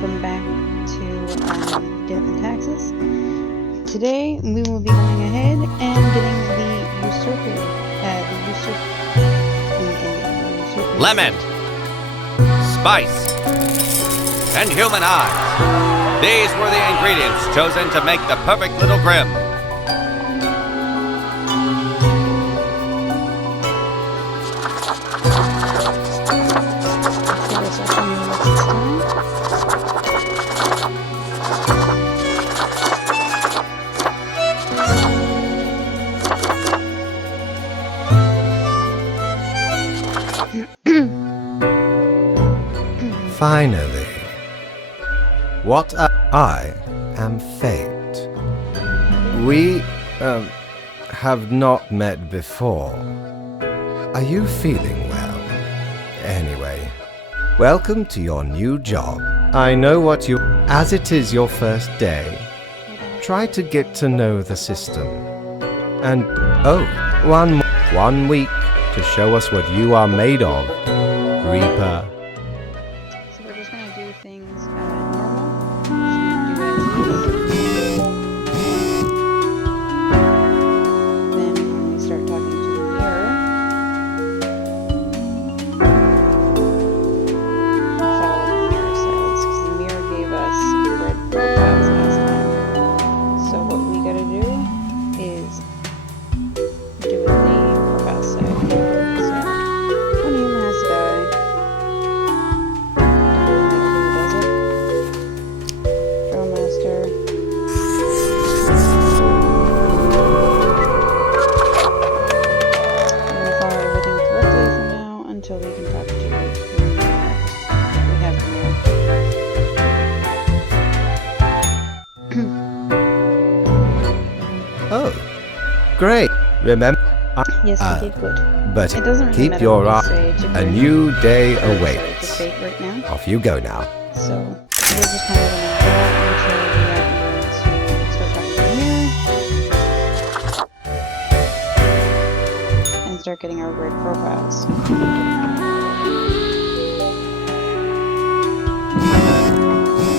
welcome back to Death and Taxes. Today we will be going ahead and getting the usurper. Lemon, spice, and human eyes. These were the ingredients chosen to make the perfect little Grim. Finally. What I am Fate. We, have not met before. Are you feeling well? Anyway, welcome to your new job. I know what you... As it is your first day, try to get to know the system. And, one week to show us what you are made of, Reaper. So we're just gonna do things normal. Then when we start talking to the mirror, follow what the mirror says, because the mirror gave us red profiles last time. So what we gotta do is do what the profiles say. So one human has to die. Until we can talk to you that we have the Oh, great. Remember? Yes, we did good. But It doesn't really keep matter your what we eye. say to A Grim. new day It's awaits. fate right now. Off you go now. So we're just kind of gonna go until we get to start talking to the mirror and start getting our red profiles.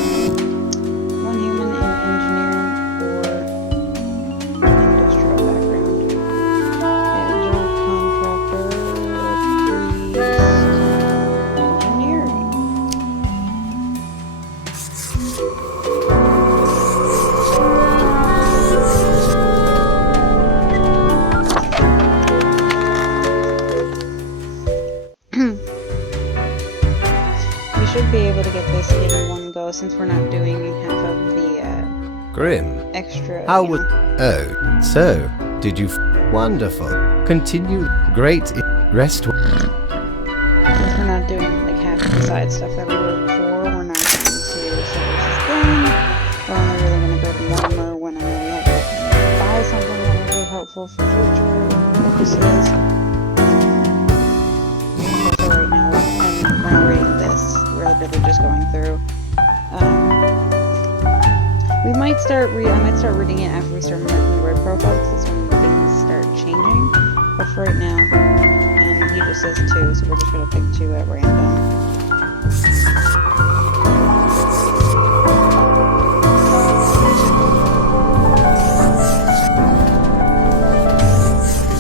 One human in engineering or industrial background. General contractor, priest, engineering. We should be able to get this in one go since we're not doing half of the Grim. extra. How you would... know. Oh, so, did you... Wonderful. Continue. Great. Rest... Since we're not doing like half the side stuff that we were before, we're not going to establish this thing. We're only really going to go to Mortimer when I know we have to buy something that will be helpful for future purposes. So right now, we're not reading this. We're literally just going through. We might start I might start reading it after we start marking the word profiles, because that's when things start changing. But for right now, and he just says 2, so we're just gonna pick 2 at random.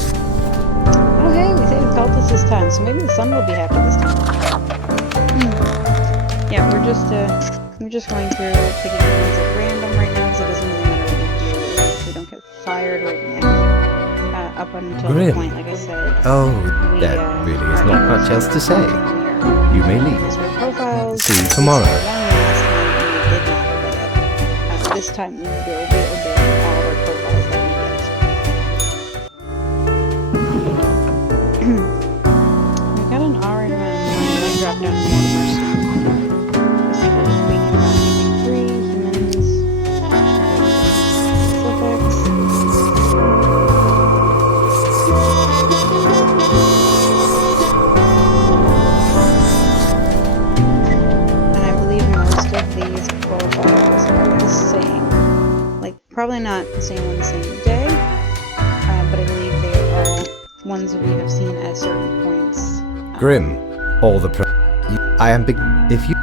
Okay, we saved cultists this time, so maybe the sun will be happy this time. Yeah, we're just going through picking ones at random right now, because it doesn't really matter what we do if we don't get fired right now. Up until the Grim. point, like I said. Oh, We, that really is are not able much else to say. clear You may leave. these red profiles. See you tomorrow. One last time we did not obey it. This time we will be obeying all of our profiles that we get. We've got an alright amount of money. I might drop down to Mortimer soon. Let's see if we can buy anything free. Humans. Specifics. And I believe most of these profiles are the same. Like, probably not the same on the same day, but I believe they are all ones that we have seen at certain points. Grim. All the... I am big... If you...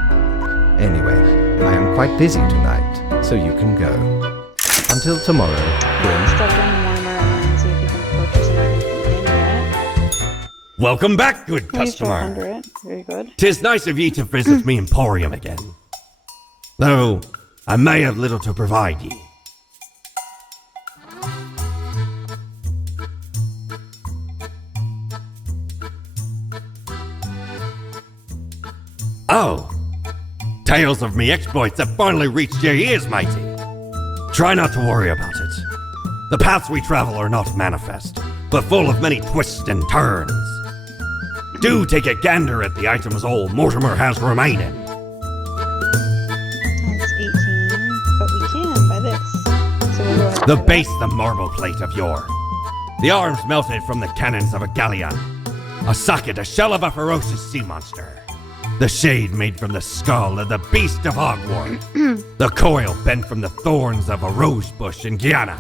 Anyway, I quite busy tonight, so you can go. Until tomorrow, Grim. Step in Mortimer and see if we can purchase anything from him yet. Welcome back, good Please customer. 100. Very good. 'Tis nice of ye to visit me emporium again. Though I may have little to provide ye. Oh, tales of me exploits have finally reached your ears, matey. Try not to worry about it. The paths we travel are not manifest, but full of many twists and turns. Do take a gander at the items old Mortimer has remaining. That's 18, but we can by this. So we'll go ahead and The buy that. base, the marble plate of yore. The arms melted from the cannons of a galleon. A socket, a shell of a ferocious sea monster. The shade made from the skull of the beast of Hogwarts. The coil bent from the thorns of a rose bush in Guyana.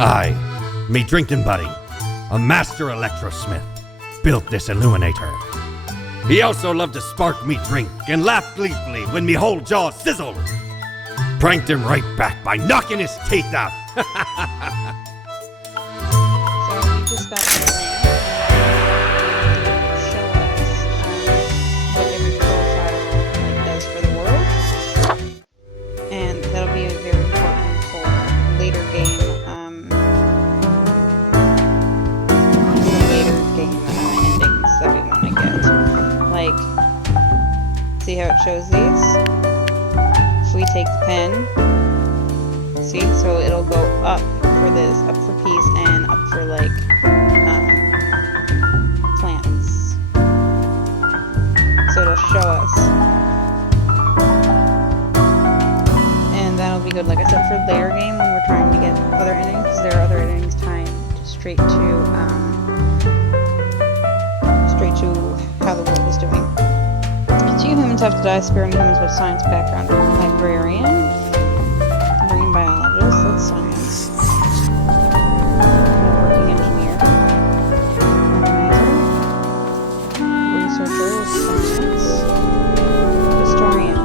I, me drinking buddy, a master electrosmith, built this illuminator. He also loved to spark me drink and laugh gleefully when me whole jaw sizzled. Pranked him right back by knocking his teeth out. So we just got the lamp. Show us what every profile does for the world, and that'll be very important for later game. Endings that we want to get. Like, see how it shows these? If we take the pen, see, so it'll go up for this, up for peace, and up for like plants. So it'll show us, and that'll be good. Like I said, for later game when we're trying to get other endings, because there are other endings timed straight to how the world is doing. 2 humans have to die, sparing humans with science background. Librarian, marine biologist, that's science. Working engineer, organizer, researcher is science. Historian,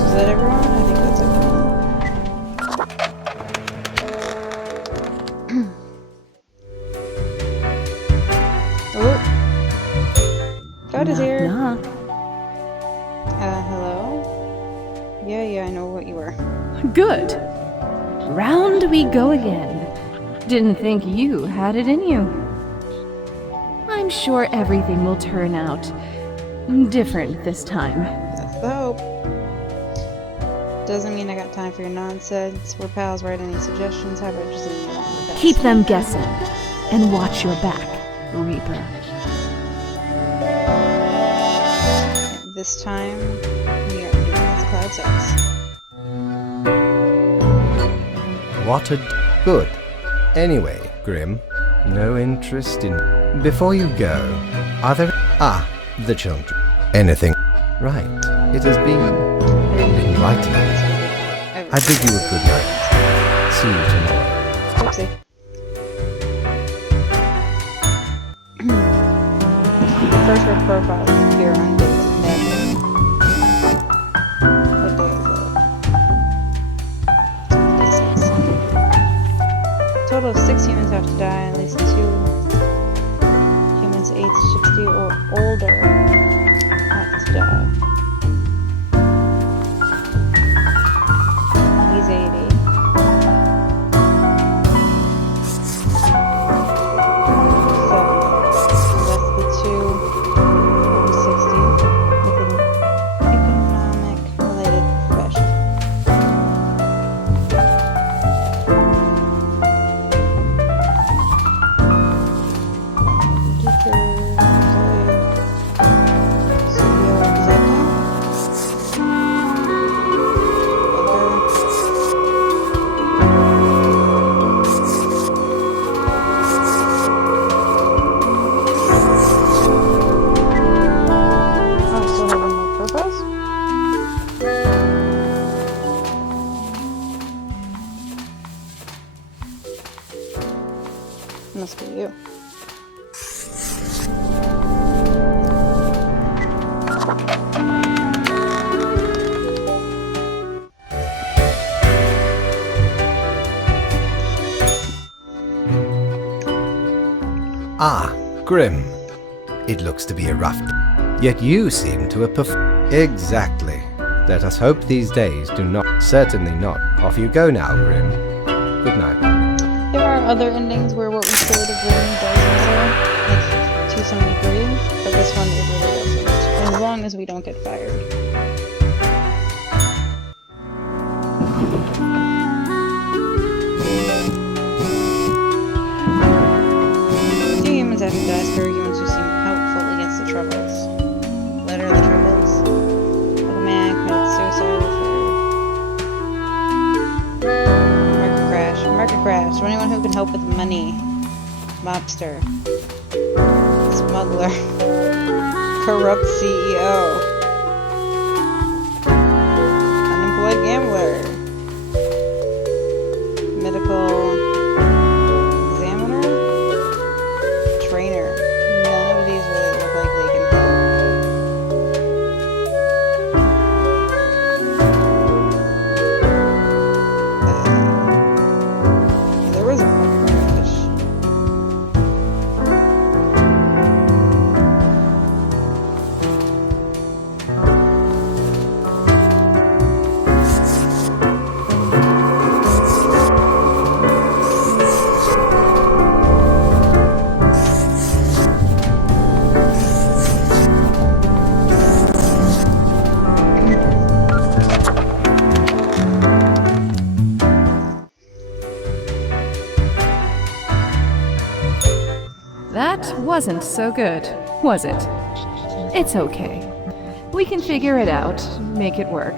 Is that everyone? I think that's everyone. Oh! God is here! Knock. Hello? Yeah, I know what you were. Good. Round we go again. Didn't think you had it in you. I'm sure everything will turn out different this time. That's the hope. Doesn't mean I got time for your nonsense. We're pals, right? Any suggestions? How about just leaving it on the best? Keep them guessing, and watch your back, Reaper. This time, we are doing as Cloud says. What a good. Anyway, Grim, no interest in... Before you go, are there... the children. Anything? Right. It has been enlightening. I bid you a good night. See you tomorrow. Oopsie. First red profile will appear on days 11. What day is it? Day 6. Total of 6 humans have to die, at least 2 humans aged 60 or older have to die. He's 80. So that's the 2 over 60. must be you. Ah, Grim. It looks to be a rough day. Yet you seem to have Exactly. Let us hope these days do not. Certainly not. Off you go now, Grim. Good night. There are other endings where what we say to Grim does matter, like to some degree, but this one it really doesn't. As long as we don't get fired. Two humans have to die for humans who seem helpful against the troubles. What are the troubles? Like a man committed suicide for market crash. For anyone who can help with money. Mobster. Smuggler. Corrupt CEO. Unemployed gambler. Medical examiner. Trainer. None of these really look like they can help. There was a market crash. That wasn't so good, was it? It's okay. We can figure it out, make it work.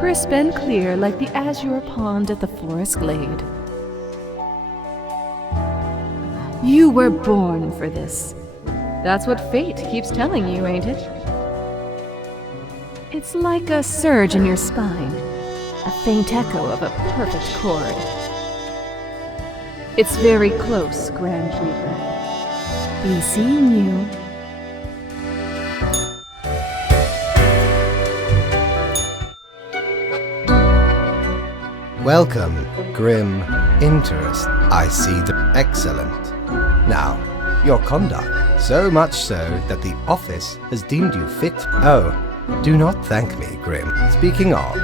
Crisp and clear like the azure pond at the forest glade. You were born for this. That's what fate keeps telling you, ain't it? It's like a surge in your spine, a faint echo of a perfect chord. It's very close, Grand Reaper. Be seeing you. Welcome, Grim. Interest. I see the excellent. Now, your conduct. So much so that the office has deemed you fit. Oh, do not thank me, Grim. Speaking of,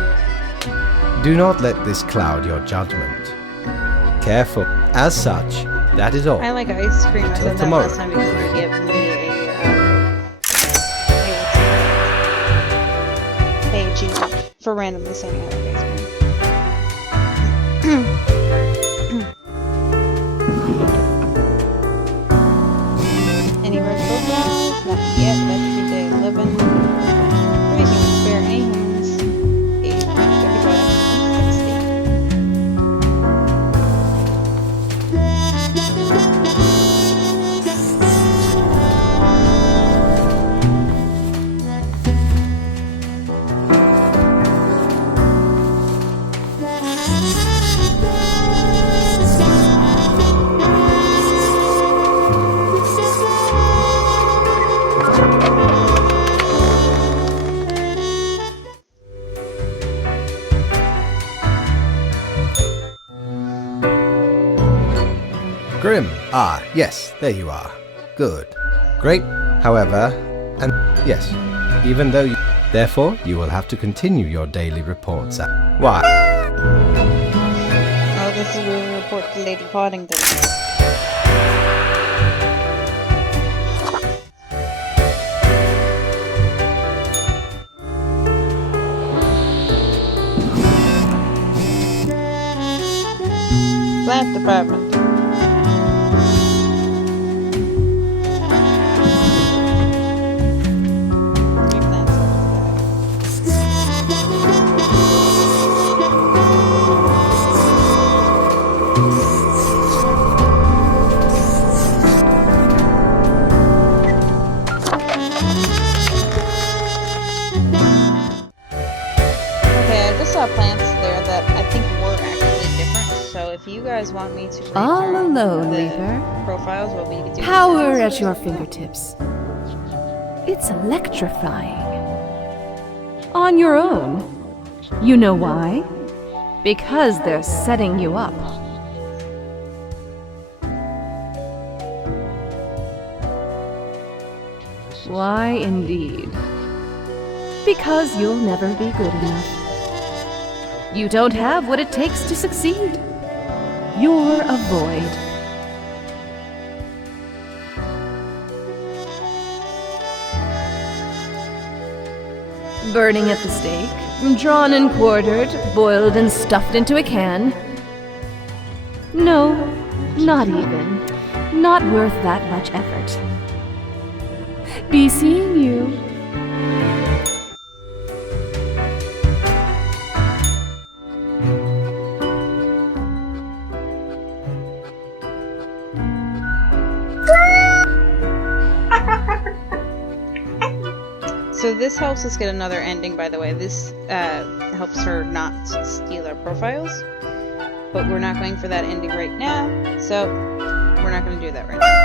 do not let this cloud your judgment. Careful. As such, that is all. I like ice cream. I Until said that tomorrow, last time because Grim. they give me a page for randomly saying I like ice cream. Any red footballs? Not yet. That should be day 11. 3 humans spare. Any humans? 8, 35, 60. Grim. Ah, yes, there you are. Good. Great, however, and yes, even though you... Therefore, you will have to continue your daily reports at... Why? Oh, this is where we report to Lady Poddington. Plant department. Three plants left to Okay, I just saw plants there that I think were actually different, so if you guys want me to read All through alone, the Reaper. profiles, what we do Power is at your fingertips. It's electrifying. On your own. You know why? Because they're setting you up. Why, indeed. Because you'll never be good enough. You don't have what it takes to succeed. You're a void. Burning at the stake, drawn and quartered, boiled and stuffed into a can. No, not even. Not worth that much effort. Be seeing you. So this helps us get another ending, by the way. This helps her not steal our profiles. But we're not going for that ending right now, so we're not going to do that right now.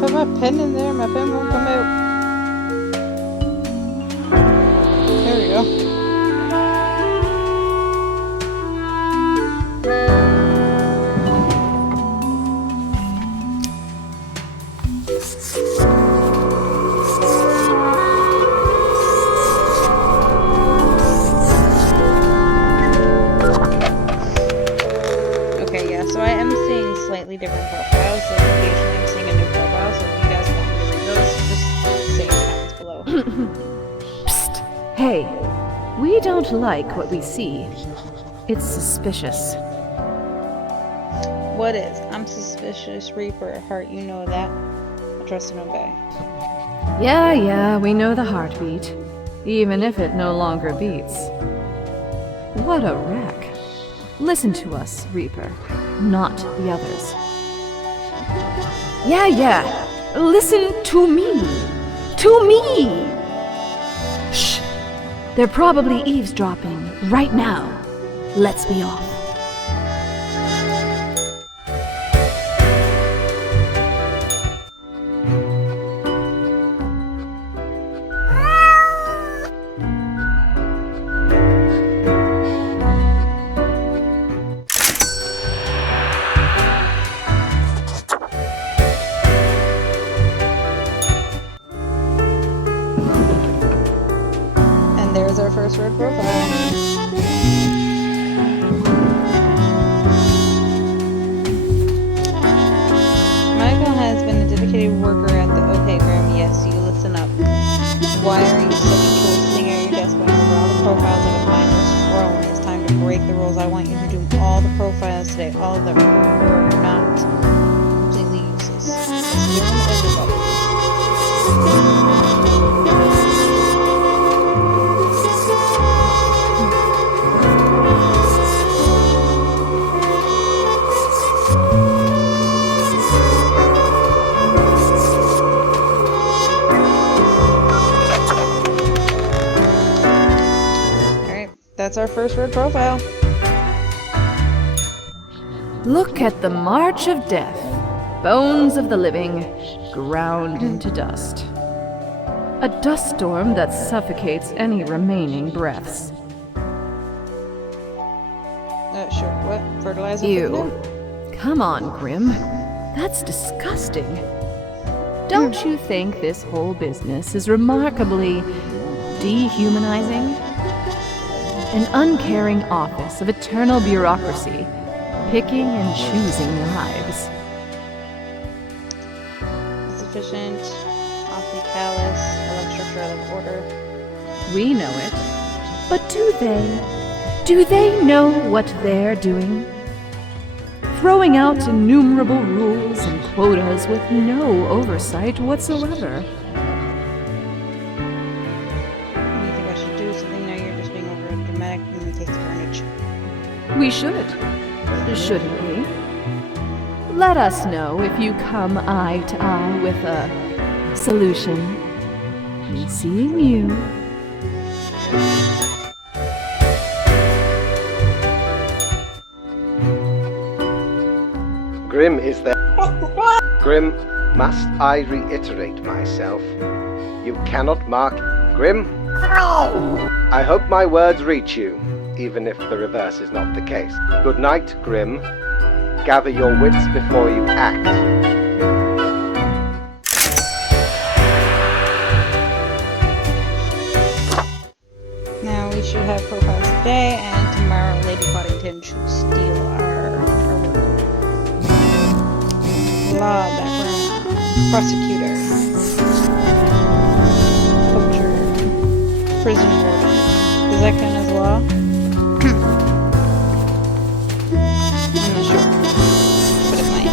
Put my pen in there, my pen won't come out. There we go. Okay, yeah, so I am seeing slightly different profiles, so occasionally I'm seeing a new profile, so if you guys want me to read those, just say in the comments below. Psst. Hey, we don't like what we see. It's suspicious. What is? I'm suspicious, Reaper at heart, you know that. I trust and obey. Yeah, we know the heartbeat, even if it no longer beats. What a wreck. Listen to us, Reaper, not the others. Yeah, listen to me. To me! Shh! They're probably eavesdropping right now. Let's be off. And there's our first red profile. Michael has been a dedicated worker at the OK Graham. Yes, you listen up. Why are you such a tool sitting at your desk going over all the profiles like a mindless drone? It's time to break the rules. I want you to do all the profiles today. All of them. We're not completely useless. Let's do them, everybody. That's our first red profile. Look at the march of death. Bones of the living, ground into dust. A dust storm that suffocates any remaining breaths. Sure. What? Fertilizer? Ew. Come on, Grim. That's disgusting. Don't you think this whole business is remarkably dehumanizing? An uncaring office of eternal bureaucracy, picking and choosing lives. Insufficient, awfully callous, I love structure, I love order. We know it. But do they? Do they know what they're doing? Throwing out innumerable rules and quotas with no oversight whatsoever. You think I should we should. Shouldn't we? Let us know if you come eye to eye with a solution. Seeing you. Grim is there. Grim, must I reiterate myself? You cannot mark Grim. I hope my words reach you, even if the reverse is not the case. Good night, Grim. Gather your wits before you act. Now we should have profiles today, and tomorrow Lady Boddington should steal our work. Law background. Prosecutor. Poacher. Prison warden. Does that count as law? I'm not sure. But it might.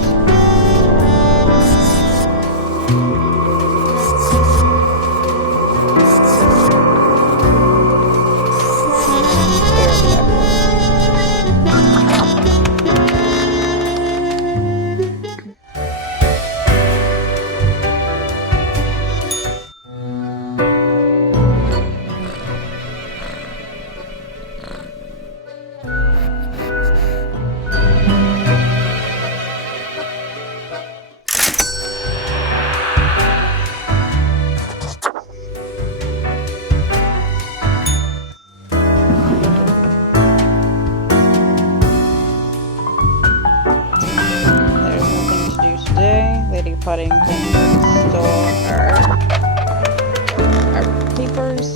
Paddington stole our papers.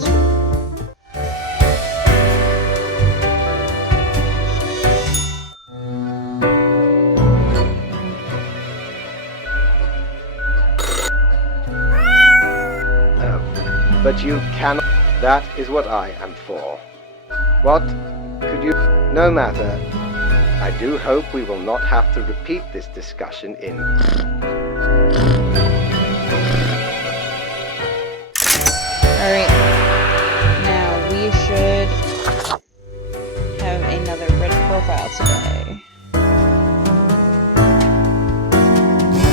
But you cannot. That is what I am for. What could you... No matter. I do hope we will not have to repeat this discussion in... Alright. Now we should have another red profile today.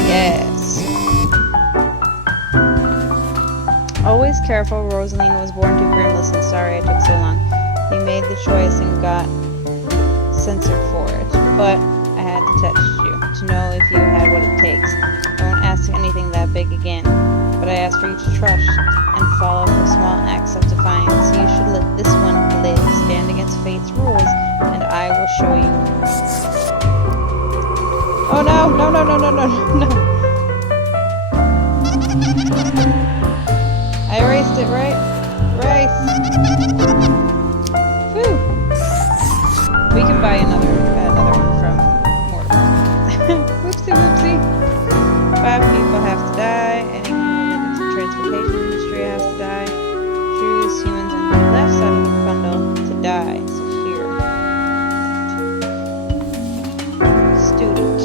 Yes. Always careful, Rosaline was born too grimless and sorry it took so long. You made the choice and got censored for it, but I had to test you to know if you had what it takes. I won't ask anything that big again, but I ask for you to trust and follow for small acts of defiance. You should let this one live, stand against fate's rules, and I will show you. Oh no, no, no, no, no, no, no. I erased it, right? Erase! Whew! We can buy another one from Mortimer. Whoopsie, whoopsie. 5 people have to die. Anyone related to the transportation industry has to die. Choose humans on the left side of the bundle to die. So here. Student.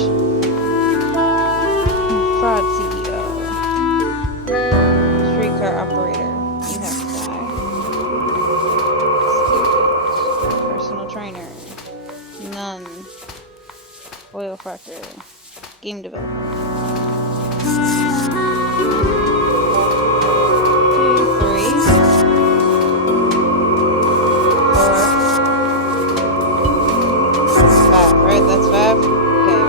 Fraud CEO. Streetcar operator. You have to die. Student. Personal trainer. Nun. Oil factor. Game developer. 2, 3, 4, 5. Right, that's 5. Okay,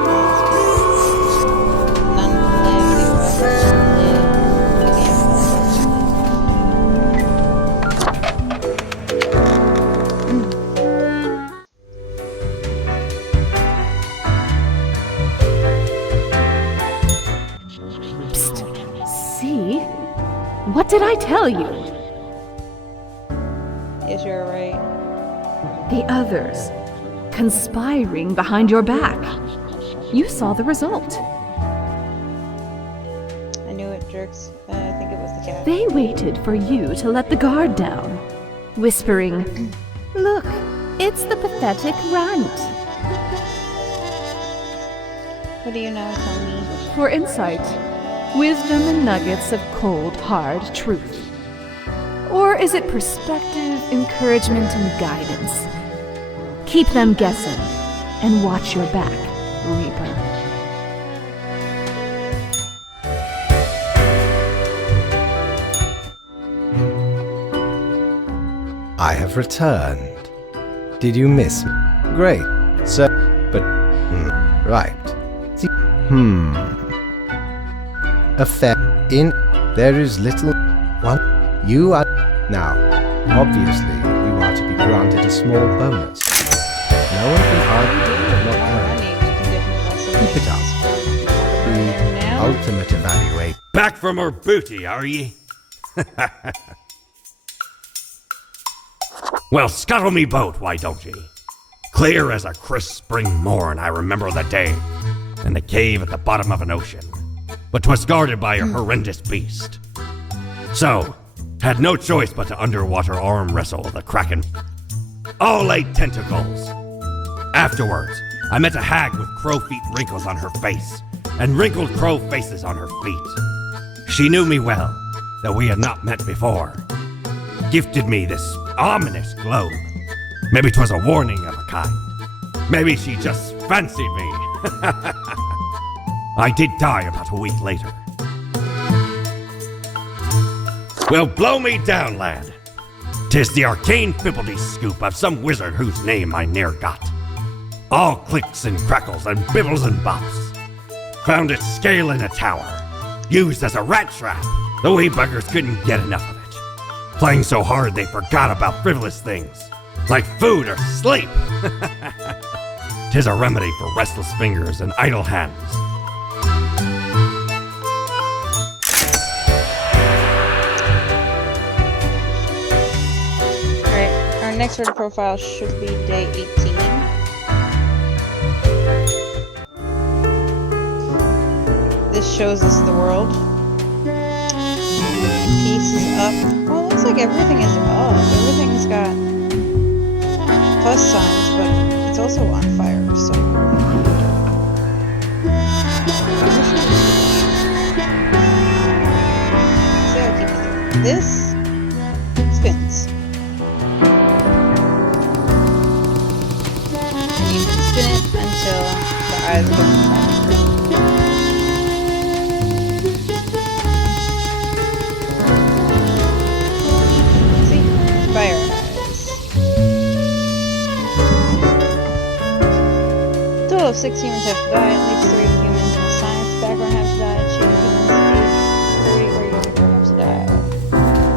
none live. The oil factor live. The game See? What did I tell you? Yes, you're right. The others conspiring behind your back. You saw the result. I knew it, jerks. I think it was the cat. They waited for you to let the guard down, whispering, "Look, it's the pathetic runt." What do you know, Tony? For insight, wisdom and nuggets of cold, hard truth. Or is it perspective, encouragement, and guidance? Keep them guessing. and watch your back, Reaper. I have returned. Did you miss me? Great. So, but, right. See, affair in, there is little one. You are, now, obviously, you are to be granted a small bonus. No one can argue with not earned. Keep it up. The ultimate evaluate. Back for more booty, are ye? Well, scuttle me boat, why don't ye? Clear as a crisp spring morn, I remember the day, in the cave at the bottom of an ocean, but 'twas guarded by a horrendous beast. So, had no choice but to underwater arm wrestle the kraken. All 8 tentacles. Afterwards, I met a hag with crow feet wrinkles on her face, and wrinkled crow faces on her feet. She knew me well, though we had not met before. Gifted me this ominous globe. Maybe 'twas a warning of a kind. Maybe she just fancied me. I did die about a week later. Well, blow me down, lad. 'Tis the arcane fibbledy-scoop of some wizard whose name I ne'er got. All clicks and crackles and bibbles and bops. Found its scale in a tower, used as a rat trap. The wee buggers couldn't get enough of it. Playing so hard they forgot about frivolous things, like food or sleep. 'Tis a remedy for restless fingers and idle hands. Alright, our next order profile should be day 18. This shows us the world. Peace is up. Well, it looks like everything is up. Everything's got plus signs, but it's also on fire, so. See how I keep it. This spins. And you can spin it until the eyes go fire. Fire eyes. Total of 6 humans have to die. At least 3 humans in the science background have to die. 2 humans age 30 or younger have to die.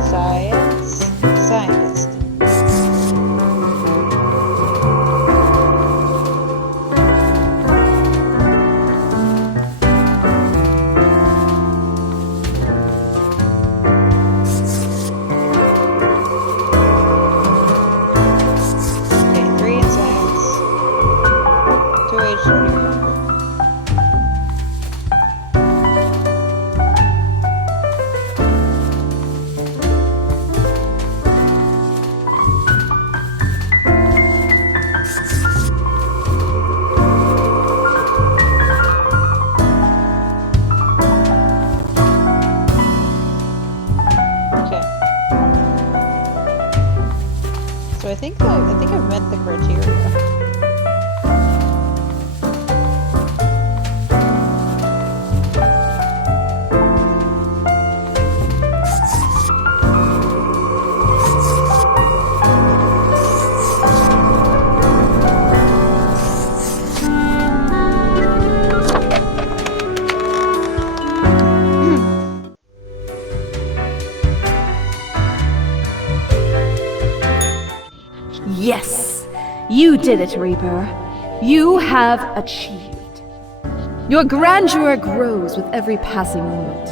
Science. Scientist. So I think I've met the criteria. Yes, you did it, Reaper. You have achieved. Your grandeur grows with every passing moment.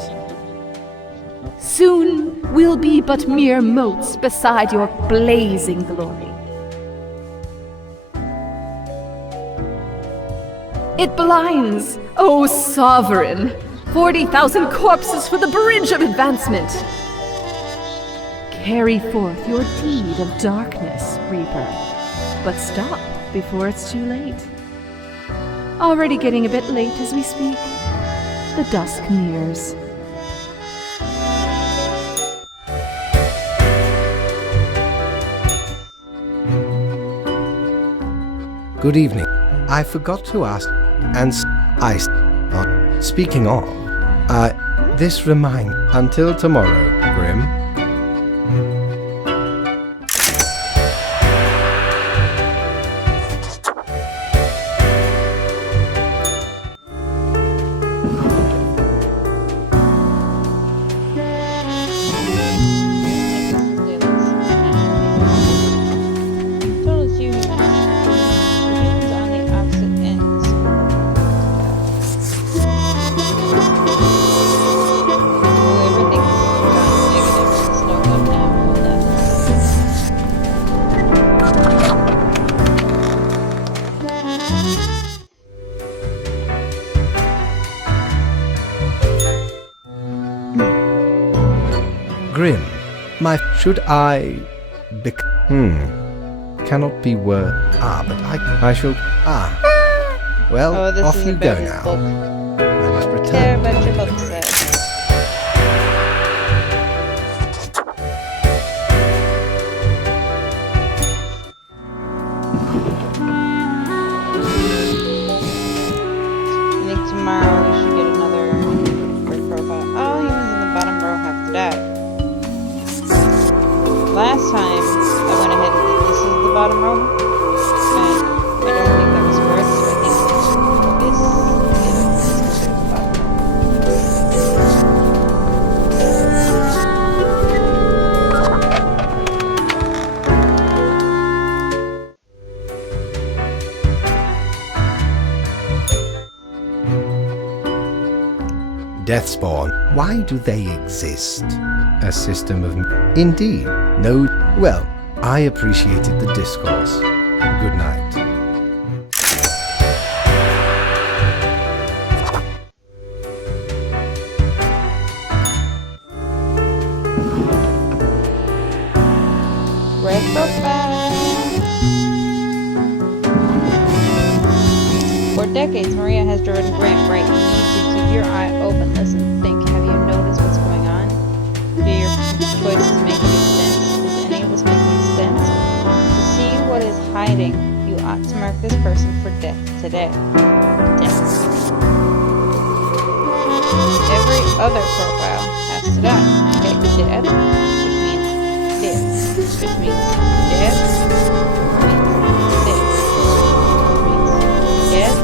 Soon we'll be but mere motes beside your blazing glory. It blinds, O sovereign! 40,000 corpses for the bridge of advancement! Carry forth your deed of darkness, Reaper. But stop before it's too late. Already getting a bit late as we speak. The dusk nears. Good evening. I forgot to ask, and speaking of, this remind until tomorrow, Grim. Total humans on the opposite ends. Oh, everything's gone negative. It's no good now. Grim, should I cannot be word. But I shall. Well, Oh, this off is you a go better now. book. I must Care return. about your book said. I think tomorrow we should get another word profile. Oh, humans in the bottom row have to die. Last time I went ahead and did this is the bottom row, and I don't think that was correct, so I think this is considered the bottom row. Deathspawn. Why do they exist? A system of... Indeed. No... Well, I appreciated the discourse. Good night. Red profile. For decades, Maria has driven Graham right. You need to keep your eye open, listen, think. Have you noticed what's going on? Do your choices make any sense? Does any of this make any sense? To see what is hiding, you ought to mark this person for death today. Death. Every other profile has to die. Okay, death, which means death, which means death, death,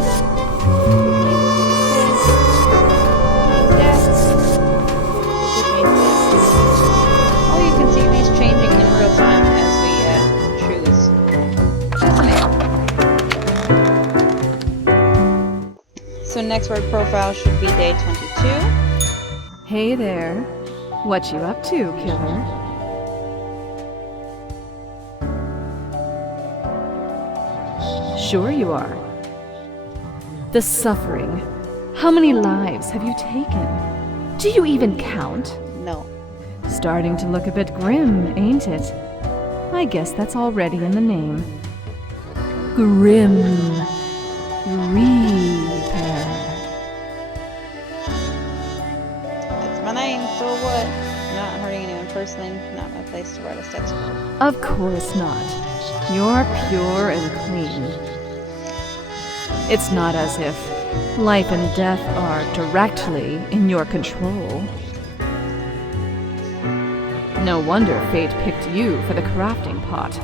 oh, you can see these changing in real time as we choose. Fascinating. So next word profile should be day 22. Hey there. What you up to, killer? Sure you are. The suffering. How many lives have you taken? Do you even count? No. Starting to look a bit grim, ain't it? I guess that's already in the name. Grim Reaper. That's my name, so what? Not hurting anyone personally, not my place to write a text. Of course not. You're pure and clean. It's not as if life and death are directly in your control. No wonder fate picked you for the crafting pot.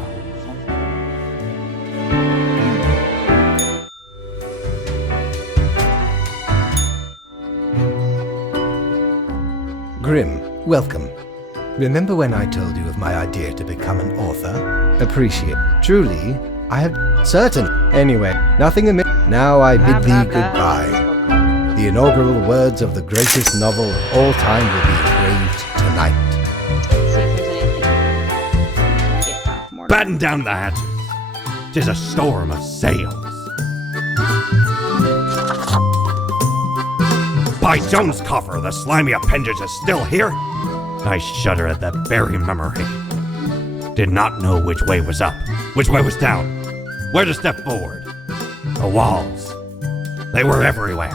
Grim, welcome. Remember when I told you of my idea to become an author? Appreciate. Truly, I have certain. Anyway, nothing amiss. Now I bid thee goodbye. The inaugural words of the greatest novel of all time will be engraved tonight. See if there's anything. Yeah, more. Batten down the hatches. 'Tis a storm of sails. By Jones' coffer, the slimy appendage is still here. I shudder at that very memory. Did not know which way was up, which way was down, where to step forward. The walls, they were everywhere.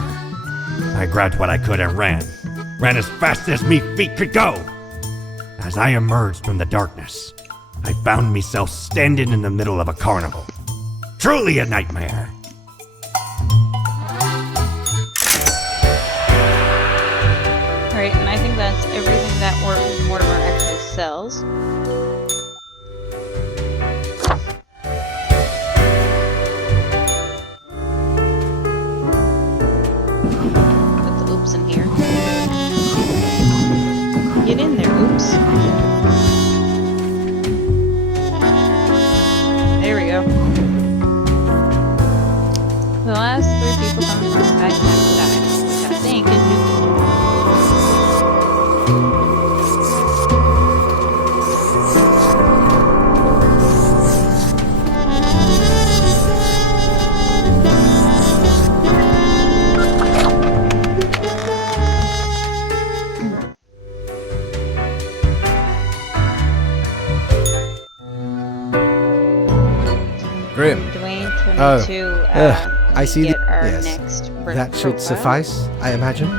I grabbed what I could and ran as fast as me feet could go. As I emerged from the darkness, I found myself standing in the middle of a carnival. Truly a nightmare. Alright, and I think that's everything that Mortimer actually sells. Put the oops in here. Get in there, oops. There we go. The last 3 people coming from the back have died, which I think is just Grim. Dwayne told me Oh. to I see get the- our yes. next That should profile. suffice, I imagine.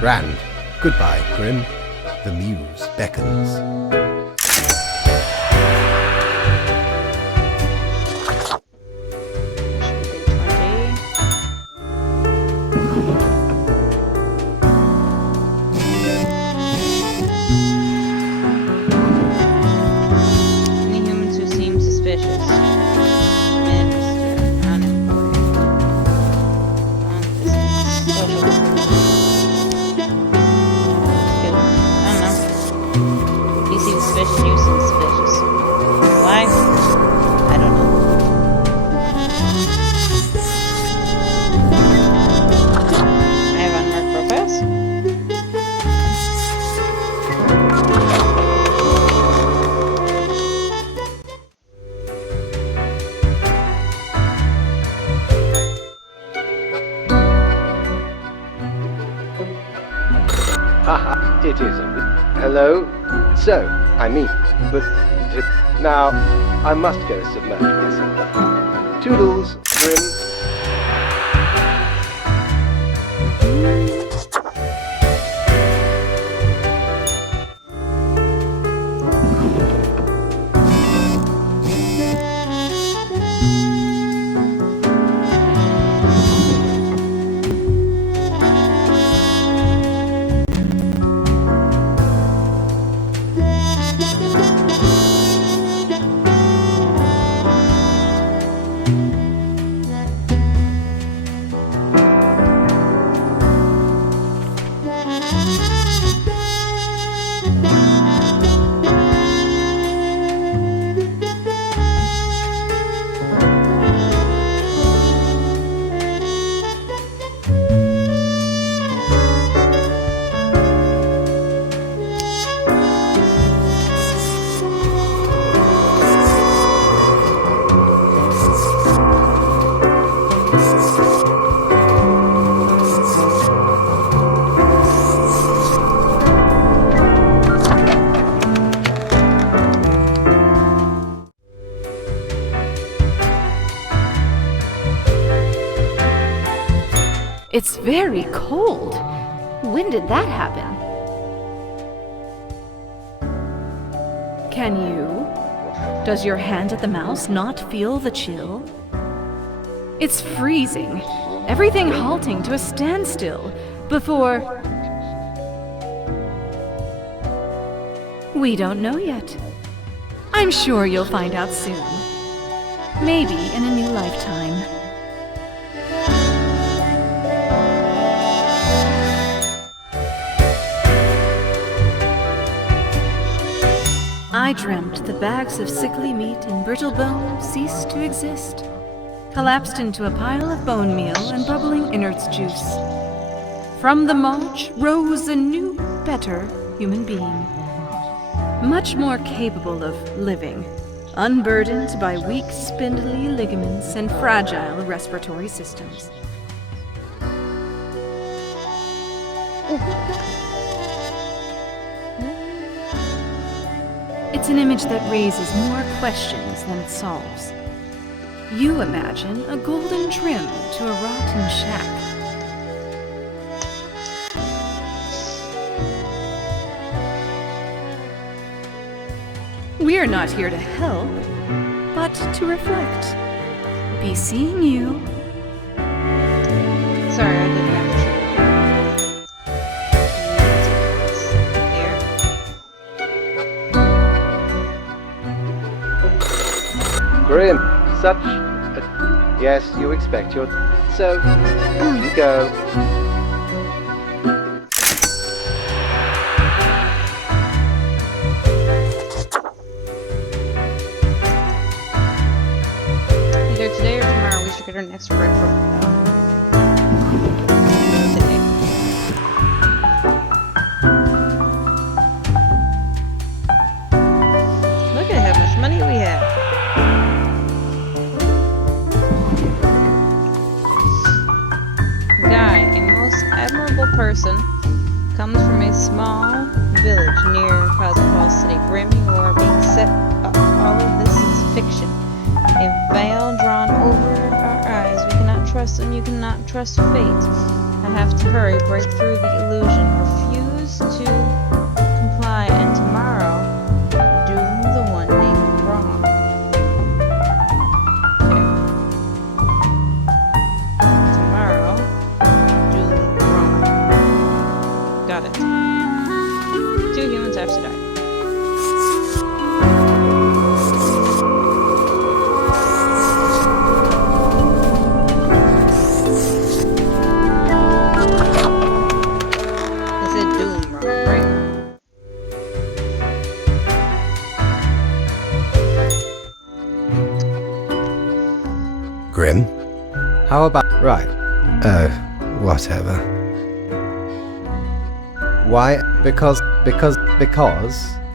Grand. Goodbye, Grim. The muse beckons. Should we do 20? Any humans who seem suspicious. Minister, unemployed. Social I don't know. You seem suspicious, you seem suspicious. Why? I don't know. I have unmarked profiles. Haha, it isn't. Hello? So, I mean, but now I must go submerge myself. Toodles, Grim. It's very cold. When did that happen? Can you? Does your hand at the mouse not feel the chill? It's freezing. Everything halting to a standstill before... We don't know yet. I'm sure you'll find out soon. Maybe in a new lifetime. I dreamt the bags of sickly meat and brittle bone ceased to exist, collapsed into a pile of bone meal and bubbling innards juice. From the mulch rose a new, better human being, much more capable of living, unburdened by weak, spindly ligaments and fragile respiratory systems. It's an image that raises more questions than it solves. You imagine a golden trim to a rotten shack. We're not here to help, but to reflect. Be seeing you. Sorry, I didn't have to show you. Grim, such a... Yes, you expect your... So, off you go. Either today or tomorrow we should get our next red today. Look at how much money we have. Guy, a most admirable person, comes from a small village near Cosmopol City. Grim, you are being set up. All of this is fiction. A veil drawn over our eyes. We cannot trust, and you cannot trust fate. I have to hurry, break through the illusion, refuse to comply, and tomorrow doom the one named Wrong. Okay. Tomorrow, doom Wrong. Got it. 2 humans have to die. Grim? How about... Right. Whatever. Why? Because,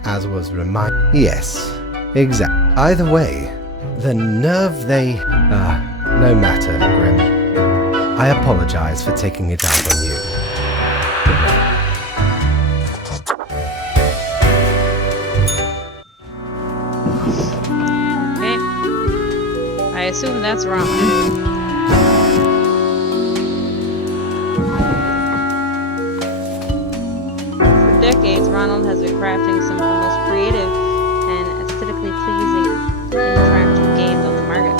as was reminded... Yes, exactly. Either way, the nerve they... no matter, Grim. I apologize for taking it out on you. I assume that's wrong. For decades, Ronald has been crafting some of the most creative and aesthetically pleasing interactive games on the market.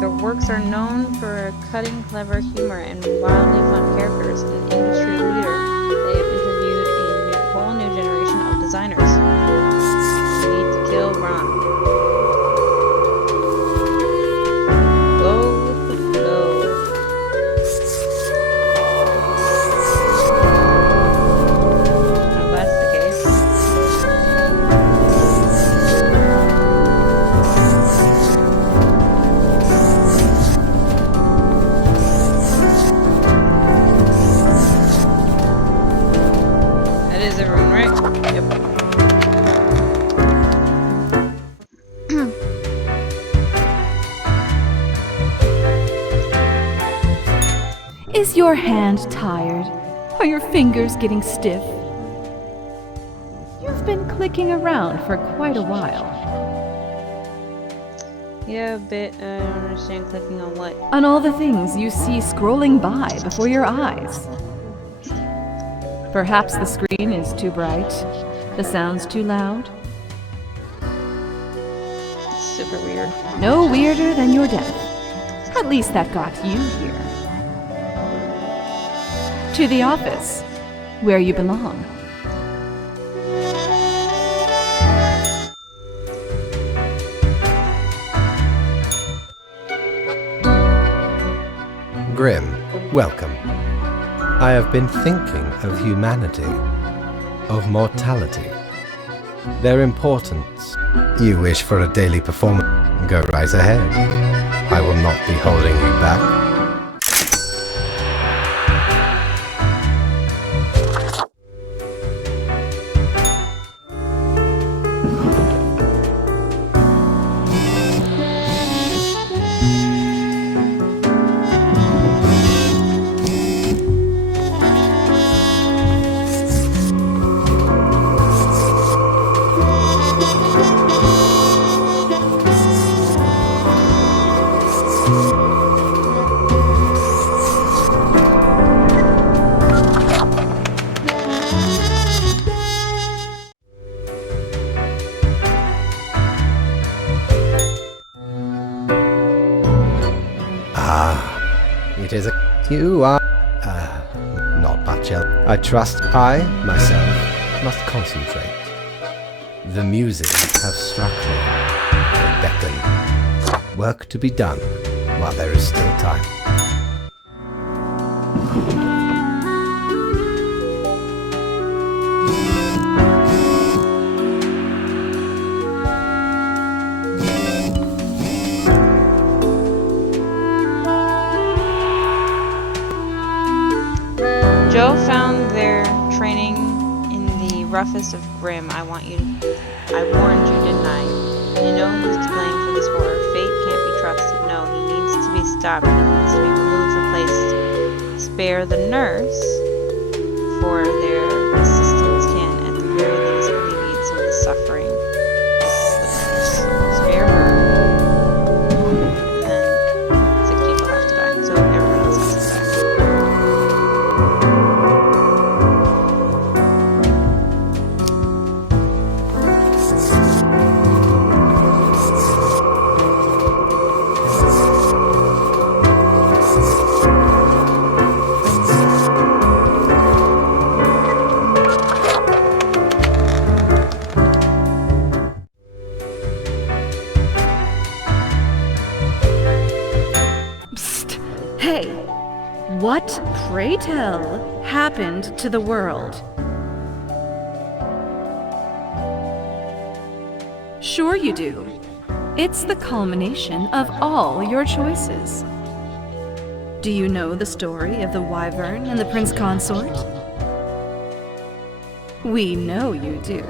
Their works are known for cutting, clever humor and wildly fun characters. An industry leader, they have interviewed a whole new generation of designers. We need to kill Ron. Is your hand tired? Are your fingers getting stiff? You've been clicking around for quite a while. Yeah, a bit. I don't understand clicking on what. On all the things you see scrolling by before your eyes. Perhaps the screen is too bright, the sound's too loud. It's super weird. No weirder than your death. At least that got you here. To the office, where you belong. Grim, welcome. I have been thinking of humanity, of mortality, their importance. You wish for a daily performance? Go right ahead. I will not be holding you back. It is a... You are... not much else. I trust I, myself, must concentrate. The music have struck me. They beckon. work to be done while there is still time. Joe found their training in the roughest of grim. I warned you, didn't I? You know who's to blame for this horror. Fate can't be trusted. No, he needs to be stopped. He needs to be removed, replaced. Spare the nurse, for their assistance can, at the very least, alleviate some of the suffering. Spare her. And then 6 people have to die, so everyone else has to die. Hey, what, pray tell, happened to the world? Sure you do. It's the culmination of all your choices. Do you know the story of the Wyvern and the Prince Consort? We know you do.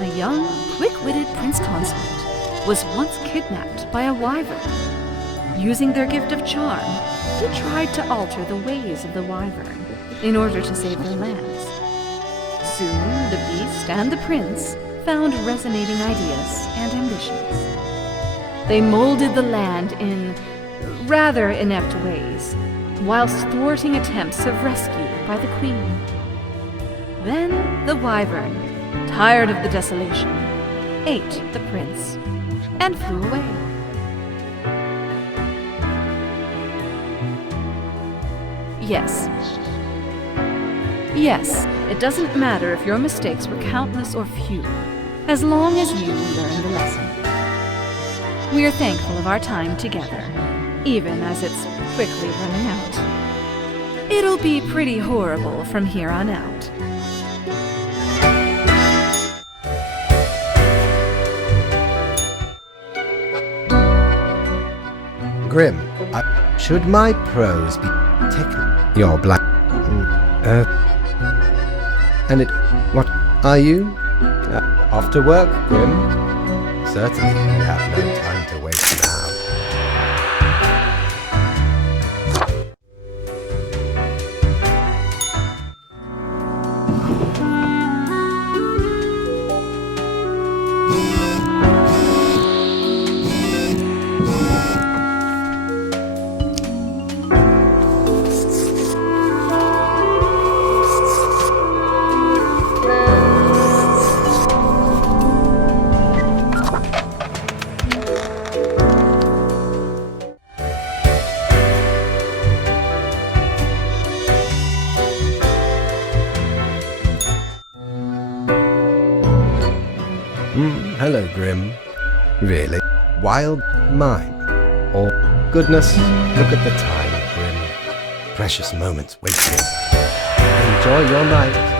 A young, quick-witted Prince Consort was once kidnapped by a Wyvern. Using their gift of charm, he tried to alter the ways of the Wyvern in order to save their lands. Soon, the beast and the prince found resonating ideas and ambitions. They molded the land in rather inept ways, whilst thwarting attempts of rescue by the queen. Then the Wyvern, tired of the desolation, ate the prince and flew away. Yes, it doesn't matter if your mistakes were countless or few, as long as you learn the lesson. We are thankful of our time together, even as it's quickly running out. It'll be pretty horrible from here on out. Grim, should my prose be technical? You're black. And it... What are you? Off to work, Grim? Certainly, you have no time to waste now. Hello, Grim. Really? Wild mind? Oh, goodness, look at the time, Grim. Precious moments wasted. Enjoy your night.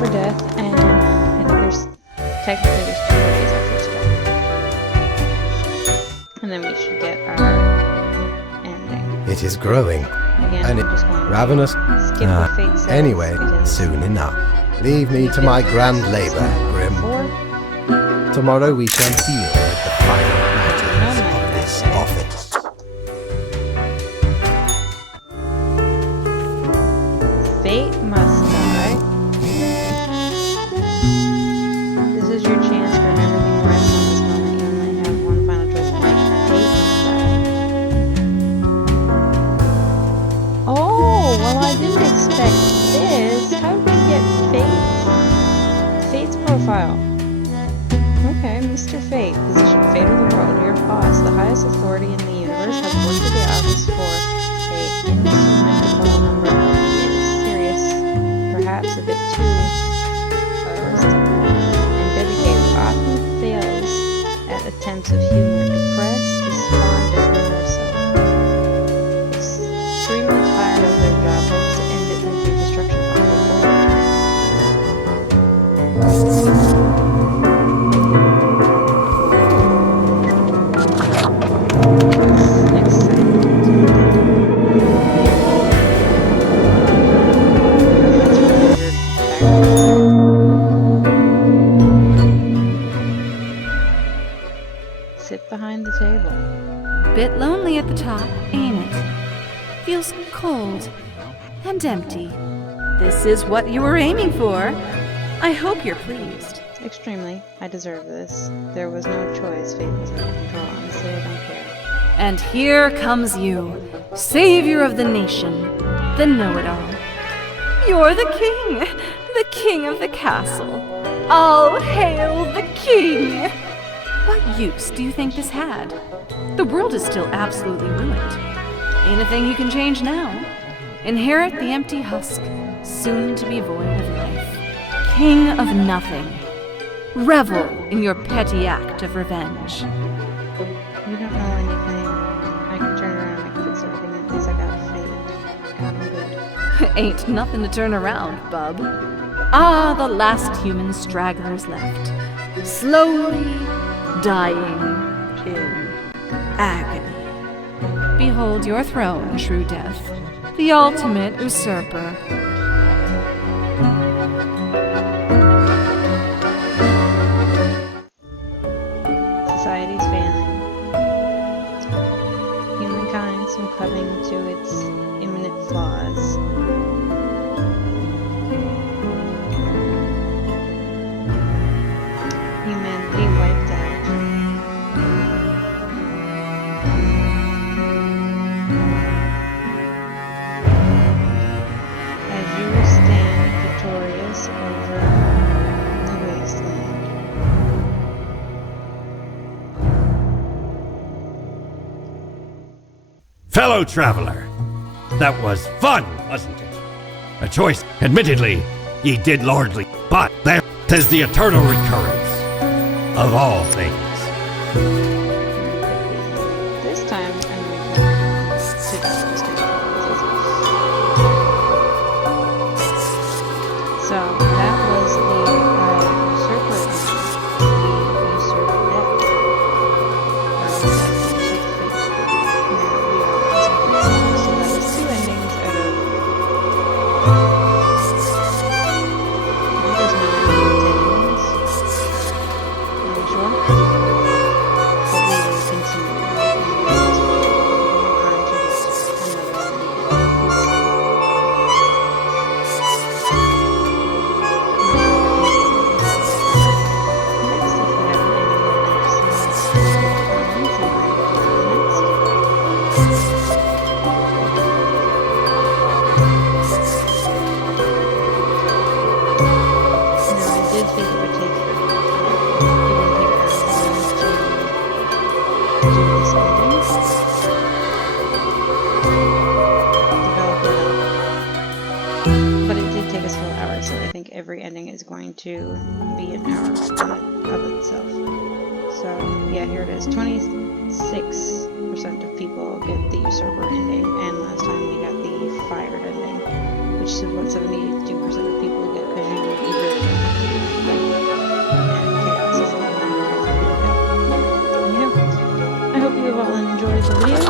For dead. It is growing. Again, And I'm just going to ravenous. skip what fate says. Anyway, because soon enough. Leave me to my grand labor, Grim. before, Tomorrow we shall deal with the final matters of this office. fate must die. This is your chance for everything to rest on this moment. You only have one final choice. Like, fate must die. Oh, well, I didn't expect this. How did we get Fate's profile? Okay, Mr. Fate, position Fate of the World, your boss, the highest authority in the universe, has worked at the office for a insurmountable number of years. Serious, perhaps a bit too and dedicated, often fails at attempts of humor, depressed, despondent, or more so. Extremely tired of their job, hopes to end it through destruction of the Sit behind the table. Bit lonely at the top, ain't it? Feels cold and empty. This is what you were aiming for. I hope you're pleased. Extremely. I deserve this. There was no choice. Fate was out of control. Honestly, I don't care. And here comes you, savior of the nation, the know-it-all. You're the king of the castle. All hail the king! What use do you think this had? The world is still absolutely ruined. Ain't a thing you can change now. Inherit the empty husk, soon to be void of life. King of nothing. Revel in your petty act of revenge. You don't know anything. I can turn around. I can fix everything. At least I got Fate. I'm good. Ain't nothing to turn around, bub. Ah, the last human stragglers left. Slowly dying in agony. Behold your throne, true death, the ultimate usurper. Society's failing. Humankind succumbing to its imminent flaws. Humanity wiped out. As you stand victorious over the wasteland. Fellow traveler, that was fun, wasn't it? A choice, admittedly, ye did lordly, but there 'tis the eternal recurrence of all things. This time, I'm going to sit down. So that was the usurper ending. The usurper deck. So that was two endings out of there's 9 endings. Are you sure? But we will continue and on to the every ending is going to be an hour of itself. So yeah, here it is. 26% of people get the usurper ending, and last time we got the fired ending, which is what 72% of people get, because you really and chaos is the number of people get. Anyhow, I hope you have all enjoyed the video.